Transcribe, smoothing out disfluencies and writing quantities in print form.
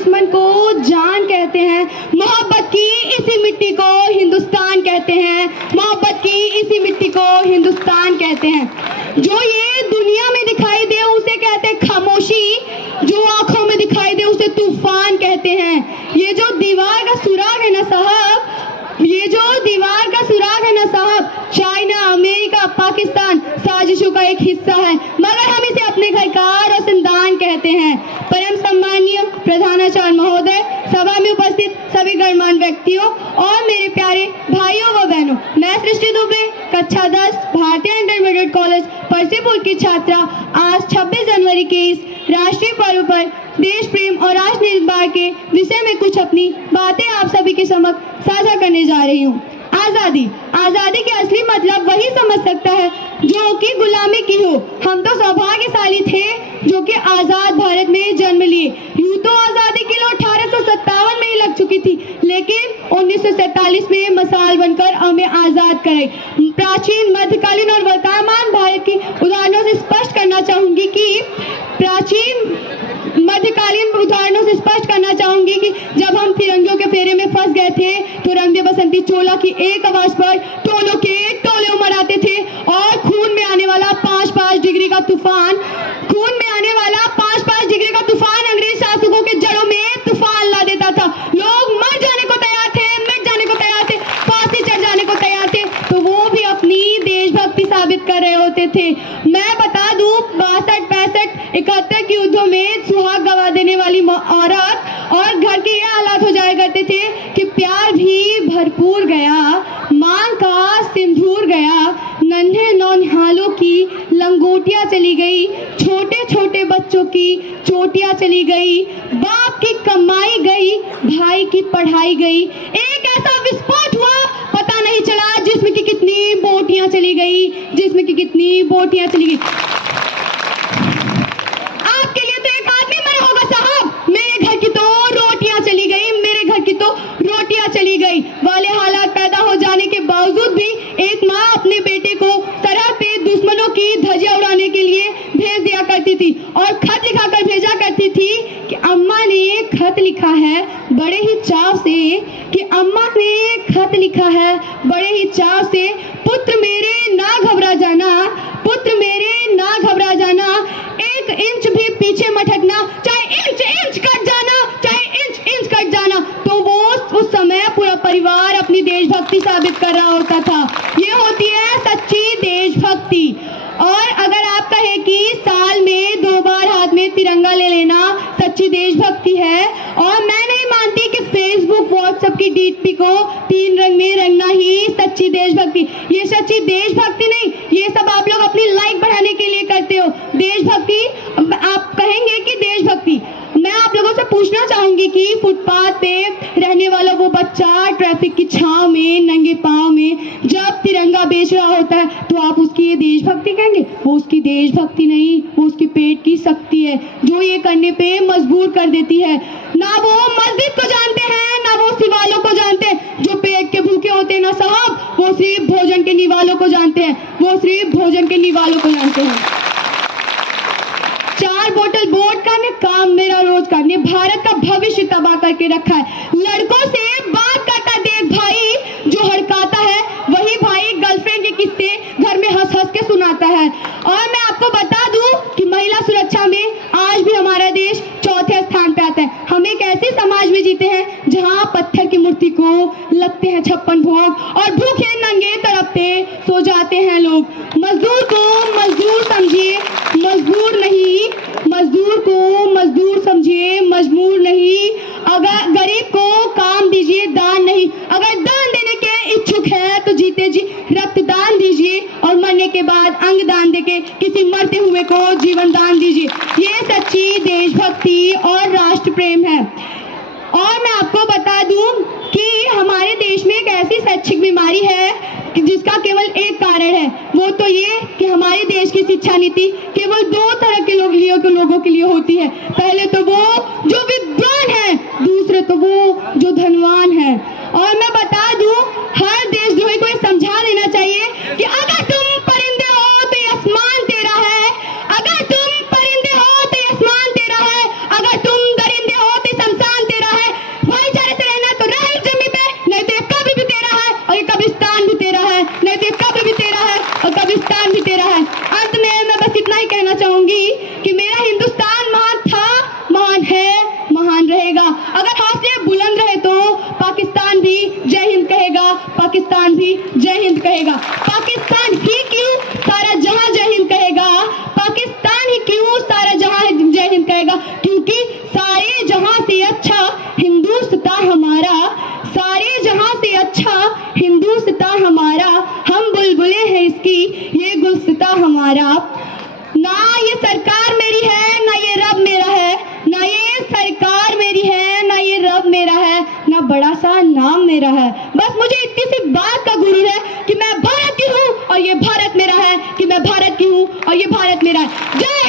दुश्मन को जान कहते हैं, मोहब्बत की इसी मिट्टी को हिंदुस्तान कहते हैं, मोहब्बत की इसी मिट्टी को हिंदुस्तान कहते हैं। जो ये दुनिया में दिखाई दे उसे कहते हैं खामोशी, जो आंखों में दिखाई दे उसे तूफान कहते हैं। ये जो दीवार का सुराग है ना साहब, ये जो दीवार का सुराग है ना साहब, चाइना, अमेरिका, पाकिस्तान साजिशों का एक हिस्सा है, मगर हम इसे अपने घर का रोशनदान कहते हैं। परम सम्मानीय प्रधानाचार्य महोदय, सभा में उपस्थित सभी गणमान्य व्यक्तियों और मेरे प्यारे भाइयों व बहनों, मैं सृष्टि दुबे, कक्षा 10 भारतीय इंटरमीडिएट कॉलेज परसीपुर की छात्रा, आज 26 जनवरी के इस राष्ट्रीय पर्व पर देश प्रेम और राष्ट्र निर्माण के विषय में कुछ अपनी बातें आप सभी के समक्ष साझा करने जा रही हूँ। आजादी, आजादी के असली मतलब वही समझ सकता है जो कि गुलामी की हो। हम तो सौभाग्यशाली थे जो कि आजाद भारत में जन्म लिए। यूं तो आजादी की लौ 1857 में ही लग चुकी थी, लेकिन 1947 में मसाल बनकर हमें आजाद कराई। प्राचीन, मध्यकालीन और वर्तमान भारत की उदाहरणों से स्पष्ट करना चाहूंगी कि मध्यकालीन उदाहरणों से स्पष्ट करना चाहूंगी कि जब हम तिरंगों के फेरे में फंस गए थे तो रंगे बसंती चोला की एक आवाज पर टोलों के टोले उमड़ आते थे और खून में आने वाला 5-5 डिग्री का तूफान, खून में आने वाला 5-5 डिग्री का तूफान अंग्रेज शासकों के जड़ों में तूफान ला देता था। लोग मर जाने को तैयार थे, मिट जाने को तैयार थे, फांसी चढ़ जाने को तैयार थे, तो वो भी अपनी देशभक्ति साबित कर रहे होते थे। मैं बता दूं, 62, 65, 71 के युद्धों में सुहाग गवा देने वाली औरत और घर के ये हालात हो जाया करते थे कि प्यार भी भरपूर गया, मांग का सिंदूर गया, नन्हे नौनिहालों की लंगोटियां चली गई, छोटे छोटे बच्चों की चोटियां चली गई, बाप की कमाई गई, भाई की पढ़ाई गई। एक ऐसा विस्फोट हुआ, पता नहीं चला जिसमें की कितनी बोटियां चली गई, जिसमें की कितनी बोटियां चली गई। आपके लिए तो एक आदमी मरा होगा साहब, मेरे घर की तो रोटियां चली गई, मेरे घर की तो रोटियां चली गई वाले हालात पैदा हो जाने के बावजूद भी एक माँ अपने बेटे को सरहद पे दुश्मनों की धज्जियां उड़ाने के लिए भेज दिया करती थी और खत लिखाकर भेजा करती थी कि अम्मा ने खत लिखा है बड़े ही चाव से, कि अम्मा ने खत लिखा है बड़े ही चाव से, पुत्र मेरे ना घबरा जाना, पुत्र मेरे ना घबरा जाना, 1 इंच भी पीछे मटकना, चाहे इंच इंच कट जाना, चाहे इंच इंच कट जाना। तो वो उस समय पूरा परिवार अपनी देशभक्ति साबित कर रहा होता था। ये होती है सच्ची देशभक्ति। और अगर आप कहें कि साल में 2 बार हाथ में तिरंगा ले लेना सच्ची देशभक्ति है, और मैं नहीं मानती कि फेसबुक, व्हाट्सएप की डीपी को 3 रंग में रंगना ही सच्ची देशभक्ति, ये सच्ची देशभक्ति नहीं, ये सब आप लोग अपनी लाइक बढ़ाने के लिए करते हो। देशभक्ति आप कहेंगे कि देशभक्ति, मैं आप लोगों से पूछना चाहूंगी कि फुटपाथ पे रहने वाला वो बच्चा ट्रैफिक की छांव में नंगे पांव में जब तिरंगा बेच रहा होता है तो आप उसकी ये देशभक्ति कहेंगे? वो उसकी देशभक्ति नहीं, वो उसकी पेट की शक्ति है जो ये करने पे मजबूर कर देती है। ना वो मस्जिद को जानते हैं, ना वो शिवालों को जानते हैं। जो पेट के भूखे होते हैं ना साहब, वो सिर्फ भोजन के निवालों को जानते हैं, वो सिर्फ भोजन के निवालों को जानते हैं। 4 बोतल वोडका ने काम मेरा रोजगार ने भारत का भविष्य तबाह करके रखा है। लड़कों से बात करता देख भाई, जो हड़काता है वही भाई गर्लफ्रेंड के किस्से घर में हंस हंस के सुनाता है। और मैं आपको बता दूं कि महिला सुरक्षा में आज भी हमारा देश 4थे स्थान पे आता है। हम एक ऐसे समाज में जीते हैं जहां पत्थर की मूर्ति को लगते हैं 56 भोग और भूखे नंगे तड़पते सो जाते हैं लोग। मजदूर को मजदूर समझिए, मजबूर नहीं, मजदूर को मजदूर समझिए, मजबूर नहीं। अगर गरीब को काम दीजिए, दान नहीं। अगर दान देने के इच्छुक है तो जीते जी रक्तदान दीजिए और मरने के बाद अंग दान देके किसी मरते हुए को जीवन दान दीजिए। ये सच्ची देशभक्ति और राष्ट्र प्रेम है। और मैं आपको बता दूं कि हमारे देश में एक ऐसी शैक्षिक बीमारी है जिसका केवल एक कारण है, वो तो ये कि हमारे देश की शिक्षा नीति केवल 2 तरह के लोगों के लिए होती है। पहले तो वो जो विद्वान है, दूसरे तो वो जो धनवान है। और मैं बता दूं, हर देशद्रोही को ये समझा देना चाहिए कि अगर तुम परिंदे हो तो ये आसमान तेरा है, अगर तुम परिंदे हो तो ये आसमान तेरा है, अगर तुम दरिंदे हो तो शमशान बड़ा सा नाम मेरा है। बस मुझे इतनी सी बात का गुरूर है कि मैं भारत की हूँ और ये भारत मेरा है, कि मैं भारत की हूँ और ये भारत मेरा है। जय